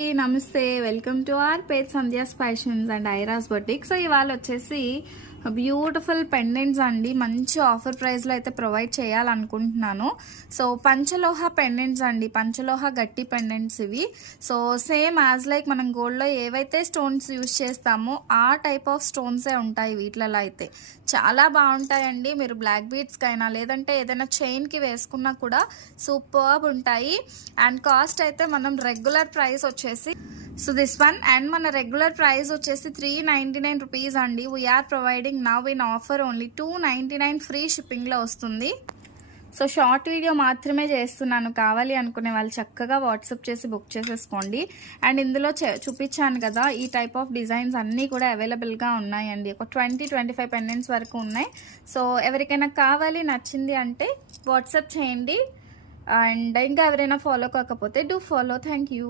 నమస్తే, welcome to our page Sandhya's fashions and ఐరాస్ boutique. So ఇవాళ వచ్చేసి బ్యూటిఫుల్ పెండెంట్స్ అండి, మంచి ఆఫర్ ప్రైస్లో అయితే ప్రొవైడ్ చేయాలనుకుంటున్నాను. సో పంచలోహ పెండెంట్స్ అండి, పంచలోహ గట్టి పెండెంట్స్ ఇవి. సో సేమ్ యాజ్ లైక్ మనం గోల్డ్లో ఏవైతే స్టోన్స్ యూజ్ చేస్తామో ఆ టైప్ ఆఫ్ స్టోన్సే ఉంటాయి వీటిలలో అయితే. చాలా బాగుంటాయండి. మీరు బ్లాక్ బీడ్స్కి అయినా లేదంటే ఏదైనా చైన్కి వేసుకున్నా కూడా సూపర్బ్ ఉంటాయి. అండ్ కాస్ట్ అయితే మనం రెగ్యులర్ ప్రైస్ వచ్చేసి సో దిస్ వన్ అండ్ మన రెగ్యులర్ ప్రైస్ వచ్చేసి 399 రూపీస్ అండి. We are providing now in offer only 299 free షిప్పింగ్లో వస్తుంది. సో షార్ట్ వీడియో మాత్రమే చేస్తున్నాను, కావాలి అనుకునే వాళ్ళు చక్కగా వాట్సాప్ చేసి బుక్ చేసేసుకోండి. అండ్ ఇందులో చూపించాను కదా, ఈ టైప్ ఆఫ్ డిజైన్స్ అన్నీ కూడా అవైలబుల్గా ఉన్నాయండి. ఒక 20-25 పెండెంట్స్ వరకు ఉన్నాయి. సో ఎవరికైనా కావాలి, నచ్చింది అంటే వాట్సాప్ చేయండి. అండ్ ఇంకా ఎవరైనా ఫాలో కాకపోతే డూ ఫాలో. Thank you.